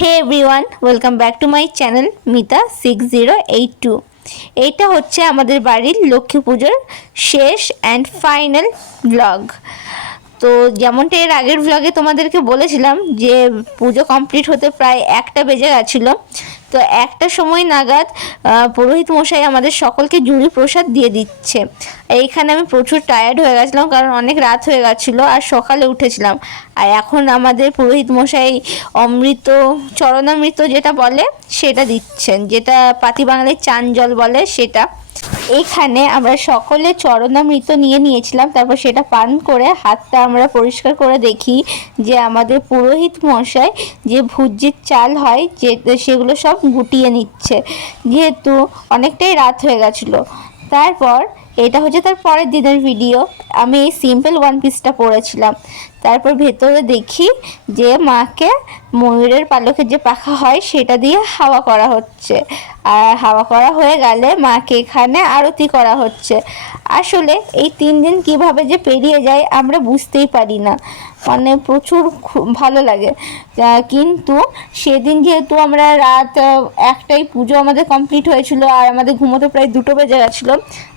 Hey everyone, welcome back to my channel Mita 6082। এইটা হচ্ছে আমাদের বাড়ির লক্ষ্মী পুজোর শেষ অ্যান্ড ফাইনাল ব্লগ। তো যেমনটা এর আগের ব্লগে তোমাদেরকে বলেছিলাম যে পুজো কমপ্লিট হতে প্রায় 1টা বেজে গেছিলো। তো 1টার সময় নাগাদ পুরোহিত মশাই আমাদের সকলকে জুড়ি প্রসাদ দিয়ে দিচ্ছে। এইখানে আমি প্রচুর টায়ার্ড হয়ে গেছিলাম, কারণ অনেক রাত হয়ে গেছিলো আর সকালে উঠেছিলাম। আর এখন আমাদের পুরোহিত মশাই অমৃত, চরণামৃত যেটা বলে সেটা দিচ্ছেন, যেটা পাতি বাংলায় চান জল বলে সেটা। এখানে আমরা সকলে চরণামৃত নিয়েছিলাম, তারপর সেটা পান করে হাতটা আমরা পরিষ্কার করে দেখি যে আমাদের পুরোহিত মশাই যে ভুজির চাল হয় যে সেগুলো সব গুটিয়ে নিচ্ছে, যেহেতু অনেকটাই রাত হয়ে গেছিলো। তারপর এটা হচ্ছে তার পরের দিনের ভিডিও। আমি এই সিম্পল ওয়ান পিসটা পরেছিলাম। তারপর ভেতরে দেখি যে মাকে ময়ূরের পালকের যে পাখা হয় সেটা দিয়ে হাওয়া করা হচ্ছে, আর হাওয়া করা হয়ে গেলে মাকে এখানে আরতি করা হচ্ছে। আসলে এই 3 দিন কিভাবে যে পেরিয়ে যায় আমরা বুঝতেই পারি না, মানে প্রচুর ভালো লাগে। কিন্তু সেদিন যেহেতু আমরা রাত 1টায় পুজো আমাদের কমপ্লিট হয়েছিল আর আমাদের ঘুমোতে প্রায় 2টো বেজে গেছিলো,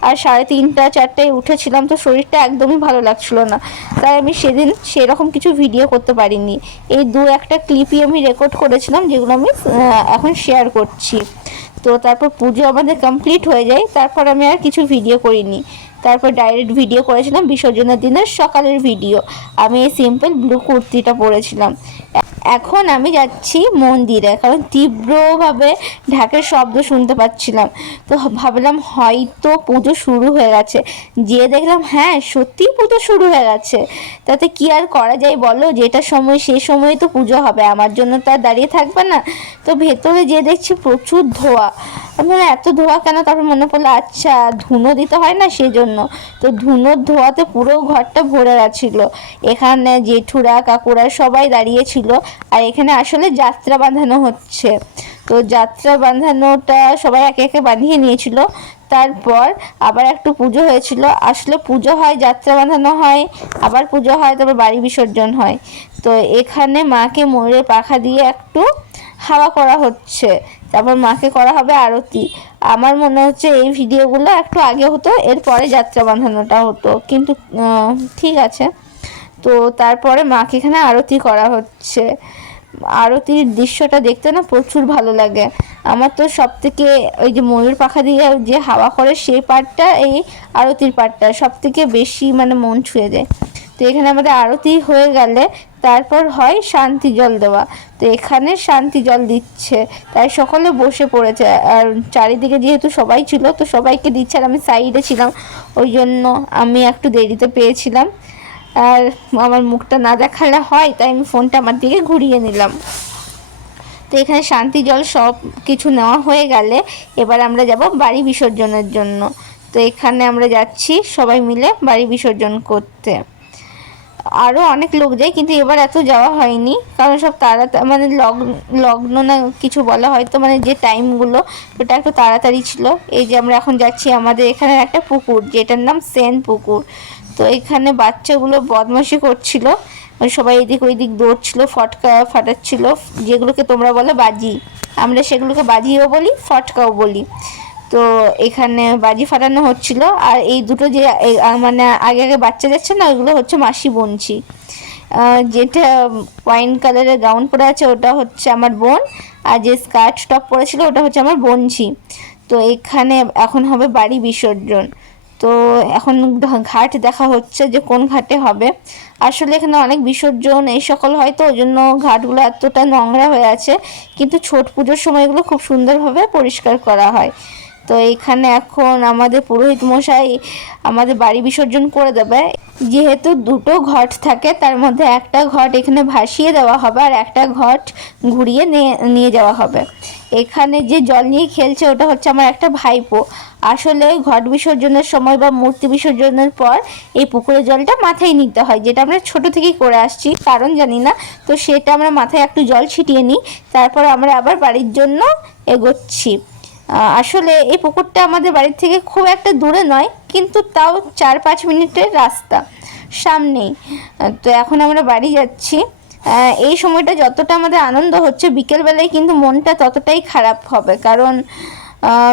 আর 3:30 4টায় উঠেছিলাম, তো শরীরটা একদমই ভালো লাগছিল না। তাই আমি সেদিন সেরকম কিছু ভিডিও করতে পারিনি। এই 2-1টা ক্লিপই আমি রেকর্ড করেছিলাম, যেগুলো আমি এখন শেয়ার করছি। তো তারপর পুজো আমাদের কমপ্লিট হয়ে যায়, তারপর আমি আর কিছু ভিডিও করিনি। তারপর ডাইরেক্ট ভিডিও করেছিলাম বিসর্জনের দিনের সকালের ভিডিও। আমি এই সিম্পল ব্লু কুর্তিটা পরেছিলাম। এখন আমি যাচ্ছি মন্দিরে, কারণ তীব্রভাবে ঢাকের শব্দ শুনতে পাচ্ছিলাম। তো ভাবলাম হয়তো পুজো শুরু হয়ে গেছে, যেয়ে দেখলাম হ্যাঁ সত্যিই পুজো শুরু হয়ে গেছে। তাতে কি আর করা যায় বলো, যেটা সময় সেই সময় তো পুজো হবে, আমার জন্য তো আর দাঁড়িয়ে থাকবে না। তো ভেতরে যেয়ে দেখছি প্রচুর ধোঁয়া। আমি এত ধোঁয়া কেন, তারপর মনে পড়লো আচ্ছা ধুনো দিতে হয় না সেজন্য। তো ধুনোর ধোঁয়াতে পুরো ঘরটা ভরে গেছিলো। এখানে জেঠুরা কাকুরা সবাই দাঁড়িয়েছিল, আর এখানে আসলে যাত্রা বাঁধানো হচ্ছে। তো যাত্রা বাঁধানোটা সবাই একে একে বাঁধিয়ে নিয়েছিল। তারপর আবার একটু পুজো হয়েছিল। আসলে পুজো হয়, যাত্রা বাঁধানো হয়, আবার পুজো হয়, তারপর বাড়ি বিসর্জন হয়। তো এখানে মাকে ময়ূরের পাখা দিয়ে একটু হাওয়া করা হচ্ছে, তারপর মাকে করা হবে আরতি। আমার মনে হচ্ছে এই ভিডিওগুলো একটু আগে হতো, এরপরে যাত্রা বাঁধানোটা হতো, কিন্তু ঠিক আছে। তো তারপরে মাকে এখানে আরতি করা হচ্ছে। আরতির দৃশ্যটা দেখতে না প্রচুর ভালো লাগে আমার। তো সব থেকে ওই যে ময়ূর পাখা দিয়ে যে হাওয়া করে সেই পার্টটা, এই আরতির পার্টটা সব থেকে বেশি মানে মন ছুঁয়ে যায়। তো এখানে আমাদের আরতি হয়ে গেলে তারপর হয় শান্তি জল দেওয়া। তো এখানে শান্তি জল দিচ্ছে, তাই সকলে বসে পড়েছে। আর চারিদিকে যেহেতু সবাই ছিল, তো সবাইকে দিচ্ছে, আর আমি সাইডে ছিলাম, ওই জন্য আমি একটু দেরিতে পেয়েছিলাম। আর আমার মুখটা না দেখালে হয়, তাই আমি ফোনটা আমার দিকে ঘুরিয়ে নিলাম। তো এখানে শান্তি জল সব কিছু নেওয়া হয়ে গেলে এবার আমরা যাব বাড়ি বিসর্জনের জন্য। তো এখানে আমরা যাচ্ছি সবাই মিলে বাড়ি বিসর্জন করতে। আরও অনেক লোক যায়, কিন্তু এবার এত যাওয়া হয়নি, কারণ সব মানে লগ্ন না কিছু বলা হয়তো, মানে যে টাইমগুলো ওটা একটু তাড়াতাড়ি ছিল। এই যে আমরা এখন যাচ্ছি আমাদের এখানে একটা পুকুর, যেটার নাম সেন পুকুর। তো এখানে বাচ্চাগুলো বদমাশি করছিল, সবাই এদিক ওইদিক দৌড়ছিল, ফটকা ফাটাচ্ছিল, যেগুলোকে তোমরা বলো বাজি, আমরা সেগুলোকে বাজিও বলি, ফটকাও বলি। তো এখানে বাজি ফাটানো হচ্ছিল। আর এই দুটো যে মানে আগে আগে বাচ্চা যাচ্ছে না, ওইগুলো হচ্ছে মাসি বোনছি। যেটা ওয়াইন কালারের গাউন পরে আছে ওটা হচ্ছে আমার বোন, আর যে স্কার্ট টপ পরেছিল ওটা হচ্ছে আমার বোনঝি। তো এখানে এখন হবে বাড়ি বিসর্জন। তো এখন ঘাট দেখা হচ্ছে যে কোন ঘাটে হবে। আসলে এখানে অনেক বিসর্জন এই সকল হয়, তো ওই জন্য ঘাটগুলো এতটা নোংরা হয়ে আছে, কিন্তু ছট পুজোর সময় এগুলো খুব সুন্দরভাবে পরিষ্কার করা হয়। তো এখানে এখন আমাদের পুরোহিত মশাই আমাদের বাড়ি বিসর্জন করে দেবে। যেহেতু দুটো ঘট থাকে, তার মধ্যে একটা ঘট এখানে ভাসিয়ে দেওয়া হবে, আর একটা ঘট ঘুরিয়ে নিয়ে যাওয়া হবে। এখানে যে জল নিয়ে খেলছে ওটা হচ্ছে আমার একটা ভাইপো। আসলে ঘট বিসর্জনের সময় বা মূর্তি বিসর্জনের পর এই পুকুরের জলটা মাথায় নিতে হয়, যেটা আমরা ছোট থেকেই করে আসছি, কারণ জানি না। তো সেটা আমরা মাথায় একটু জল ছিটিয়ে নিই, তারপর আমরা আবার বাড়ির জন্য এগোচ্ছি। আসলে এই পুকুরটা আমাদের বাড়ির থেকে খুব একটা দূরে নয়, কিন্তু তাও 4-5 মিনিটের রাস্তা সামনেই। তো এখন আমরা বাড়ি যাচ্ছি। এই সময়টা যতটা আমাদের আনন্দ হচ্ছে, বিকেলবেলায় কিন্তু মনটা ততটাই খারাপ হবে, কারণ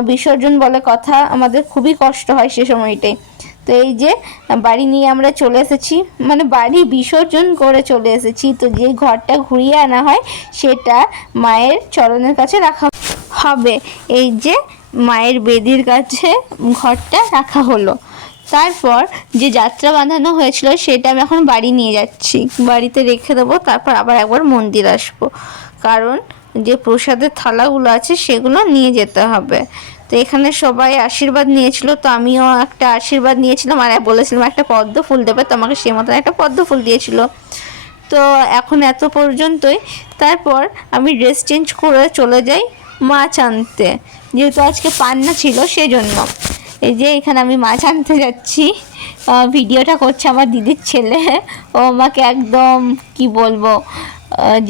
বিসর্জন বলে কথা, আমাদের খুবই কষ্ট হয় সে সময়টাই। তো এই যে বাড়ি নিয়ে আমরা চলে এসেছি, মানে বাড়ি বিসর্জন করে চলে এসেছি। তো যে ঘরটা ঘুরিয়ে আনা হয় সেটা মায়ের চরণের কাছে রাখা হবে। এই যে মায়ের বেদির কাছে ঘরটা রাখা হলো। তারপর যে যাত্রা বাঁধানো হয়েছিল সেটা আমি এখন বাড়ি নিয়ে যাচ্ছি, বাড়িতে রেখে দেবো, তারপর আবার একবার মন্দির আসবো, কারণ যে প্রসাদের থালাগুলো আছে সেগুলো নিয়ে যেতে হবে। তো এখানে সবাই আশীর্বাদ নিয়েছিল, তো আমিও একটা আশীর্বাদ নিয়েছিলাম আর বলেছিলাম একটা পদ্ম ফুল দেবে, তো আমাকে সেই মতন একটা পদ্ম ফুল দিয়েছিল। তো এখন এত পর্যন্তই। তারপর আমি ড্রেস চেঞ্জ করে চলে যাই মাছ আনতে, যেহেতু আজকে পান্না ছিল সেজন্য। এই যে এখানে আমি মাছ আনতে যাচ্ছি, ভিডিওটা করছে আমার দিদির ছেলে। ও আমাকে একদম কি বলবো,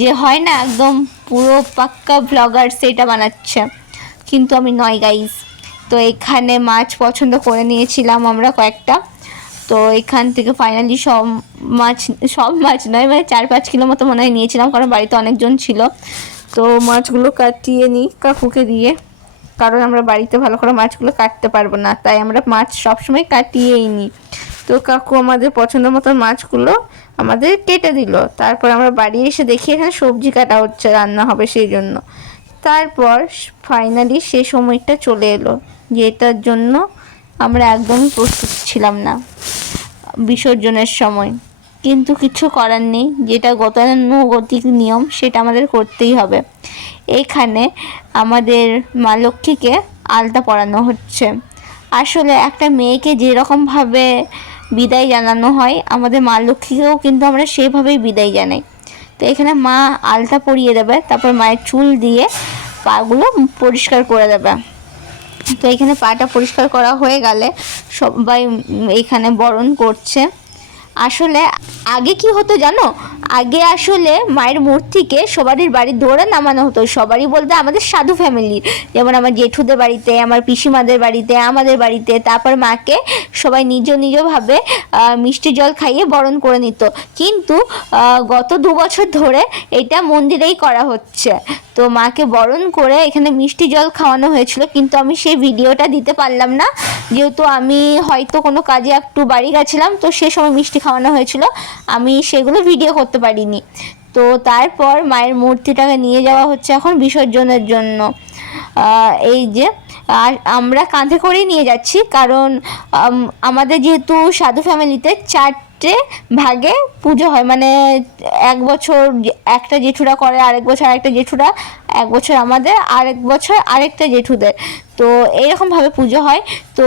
যে হয় না একদম পুরো পাক্কা ব্লগার সেটা বানাচ্ছে, কিন্তু আমি নয় গাইস। তো এখানে মাছ পছন্দ করে নিয়েছিলাম আমরা কয়েকটা। তো এখান থেকে ফাইনালি সব মাছ নয়, মানে 4-5 কিলো মতো মনে হয় নিয়েছিলাম, কারণ বাড়িতে অনেকজন ছিল। তো মাছগুলো কাটিয়ে নিই কাকুকে দিয়ে, কারণ আমরা বাড়িতে ভালো করে মাছগুলো কাটতে পারবো না, তাই আমরা মাছ সবসময় কাটিয়েই নিই। তো কাকু আমাদের পছন্দ মতো মাছগুলো আমাদের কেটে দিল। তারপর আমরা বাড়ি এসে দেখি এখানে সবজি কাটা হচ্ছে, রান্না হবে সেই জন্য। তারপর ফাইনালি সে সময়টা চলে এলো, যেটার জন্য আমরা একদমই প্রস্তুত ছিলাম না বিসর্জনের সময়, কিন্তু কিছু করার নেই, যেটা গতানুগতিক নিয়ম সেটা আমাদের করতেই হবে। এখানে আমাদের মা লক্ষ্মীকে আলতা পরানো হচ্ছে। আসলে একটা মেয়েকে যেরকমভাবে বিদায় জানানো হয়, আমাদের মা লক্ষ্মীকেও কিন্তু আমরা সেভাবেই বিদায় জানাই। তো এখানে মা আলতা পরিয়ে দেবে, তারপর মায়ের চুল দিয়ে পাগুলো পরিষ্কার করে দেবে। তো এখানে পাটা পরিষ্কার করা হয়ে গেলে সবাই এখানে বরণ করছে। আসলে আগে কি হতো জানো, আগে আসলে মায়ের মূর্তিকে সবারই বাড়ির দৌড়ে নামানো হতো, সবারই বলতে আমাদের সাধু ফ্যামিলির, যেমন আমার জেঠুদের বাড়িতে, আমার পিসিমাদের বাড়িতে, আমাদের বাড়িতে। তারপর মাকে সবাই নিজ নিজভাবে মিষ্টি জল খাইয়ে বরণ করে নিত, কিন্তু গত 2 বছর ধরে এটা মন্দিরেই করা হচ্ছে। তো মাকে বরণ করে এখানে মিষ্টি জল খাওয়ানো হয়েছিল, কিন্তু আমি সেই ভিডিওটা দিতে পারলাম না, যেহেতু আমি হয়তো কোনো কাজে একটু বাড়ি গেছিলাম, তো সে সময় মিষ্টি খাওয়ানো হয়েছিল, আমি সেগুলো ভিডিও করতে পারিনি। তো তারপর মায়ের মূর্তিটাকে নিয়ে যাওয়া হচ্ছে এখন বিসর্জনের জন্য। এই যে আমরা কাঁধে করেই নিয়ে যাচ্ছি, কারণ আমাদের যেহেতু সাধু ফ্যামিলিতে 4টে ভাগে পুজো হয়, মানে 1 বছর একটা জেঠুরা করে, আরেক বছর আরেকটা জেঠুরা, 1 বছর আমাদের, আরেক বছর আরেকটা জেঠুদের। তো এইরকমভাবে পুজো হয়। তো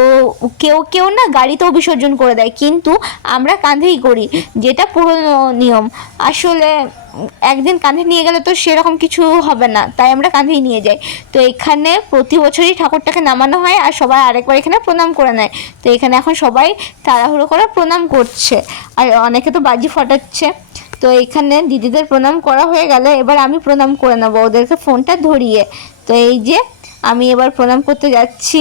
কেউ না গাড়িতেও বিসর্জন করে দেয়, কিন্তু আমরা কাঁধেই করি, যেটা পুরনো নিয়ম। আসলে একদিন কাঁধে নিয়ে গেলে তো সেরকম কিছু হবে না, তাই আমরা কাঁধেই নিয়ে যাই। তো এখানে প্রতি বছরই ঠাকুরটাকে নামানো হয় আর সবাই আরেকবার এখানে প্রণাম করে নেয়। তো এখানে এখন সবাই তাড়াহুড়ো করে প্রণাম করছে, আর অনেকে তো বাজি ফাটাচ্ছে। তো এখানে দিদিদের প্রণাম করা হয়ে গেলে এবার আমি প্রণাম করে নেবো ওদেরকে ফোনটা ধরিয়ে। তো এই যে আমি এবার প্রণাম করতে যাচ্ছি,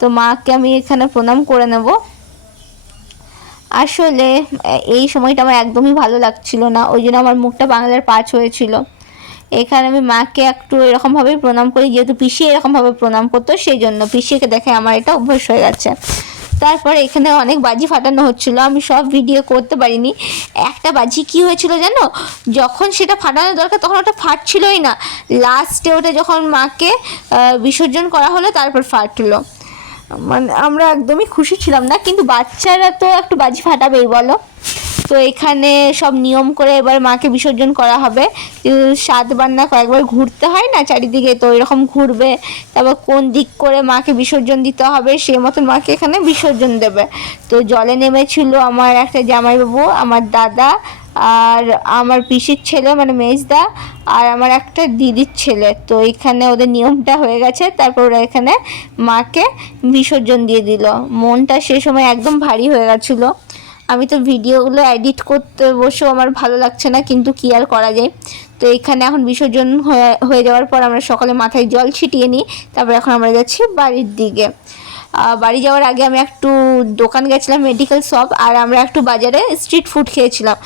তো মাকে আমি এখানে প্রণাম করে নেব। আসলে এই সময়টা আমার একদমই ভালো লাগছিল না, ওই জন্য আমার মুখটা বাংলার পাঁচ হয়েছিল। এখানে আমি মাকে একটু এরকমভাবেই প্রণাম করি, যেহেতু পিসি এরকমভাবে প্রণাম করতো, সেই জন্য পিসিকে দেখে আমার এটা অভ্যাস হয়ে গেছে। তারপরে এখানে অনেক বাজি ফাটানো হচ্ছিল, আমি সব ভিডিও করতে পারিনি। একটা বাজি কি হয়েছিল জানো, যখন সেটা ফাটানো দরকার তখন ওটা ফাটছিলই না, লাস্টে ওটা যখন মাকে বিসর্জন করা হলো তারপর ফাটলো। মানে আমরা একদমই খুশি ছিলাম না, কিন্তু বাচ্চারা তো একটু বাজি ফাটাবেই বলো। তো এখানে সব নিয়ম করে এবার মাকে বিসর্জন করা হবে। 7বার না কয়েকবার ঘুরতে হয় না চারিদিকে, তো এরকম ঘুরবে, তারপর কোন দিক করে মাকে বিসর্জন দিতে হবে সেই মতন মাকে এখানে বিসর্জন দেবে। তো জলে নেমেছিল আমার একটা জামাইবাবু, আমার দাদা, আর আমার পিসির ছেলে মানে মেজদা, আর আমার একটা দিদির ছেলে। তো এখানে ওদের নিয়মটা হয়ে গেছে, তারপর ওরা এখানে মাকে বিসর্জন দিয়ে দিল। মনটা সে সময় একদম ভারী হয়ে গেছিলো। আমি তো ভিডিওগুলো এডিট করতে বসেও আমার ভালো লাগছে না, কিন্তু কি আর করা যায়। তো এখানে এখন বিসর্জন হয়ে যাওয়ার পর আমরা সকালে মাথায় জল ছিটিয়ে নিই, তারপর এখন আমরা যাচ্ছি বাড়ির দিকে। বাড়ি যাওয়ার আগে আমি একটু দোকান গেছিলাম, মেডিকেল শপ, আর আমরা একটু বাজারে স্ট্রিট ফুড খেয়েছিলাম।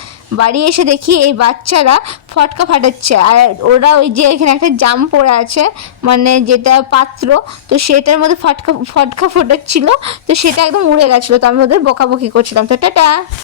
বাড়ি এসে দেখি এই বাচ্চারা ফটকা ফাটাচ্ছে, আর ওরা ওই যে এখানে একটা জাম পড়ে আছে মানে যেটা পাত্র, তো সেটার মধ্যে ফটকা ফটকা ফোটাচ্ছিল, তো সেটা একদম উড়ে গেছিলো, তো আমি ওদের বকাবকি করছিলাম। তো টাটা।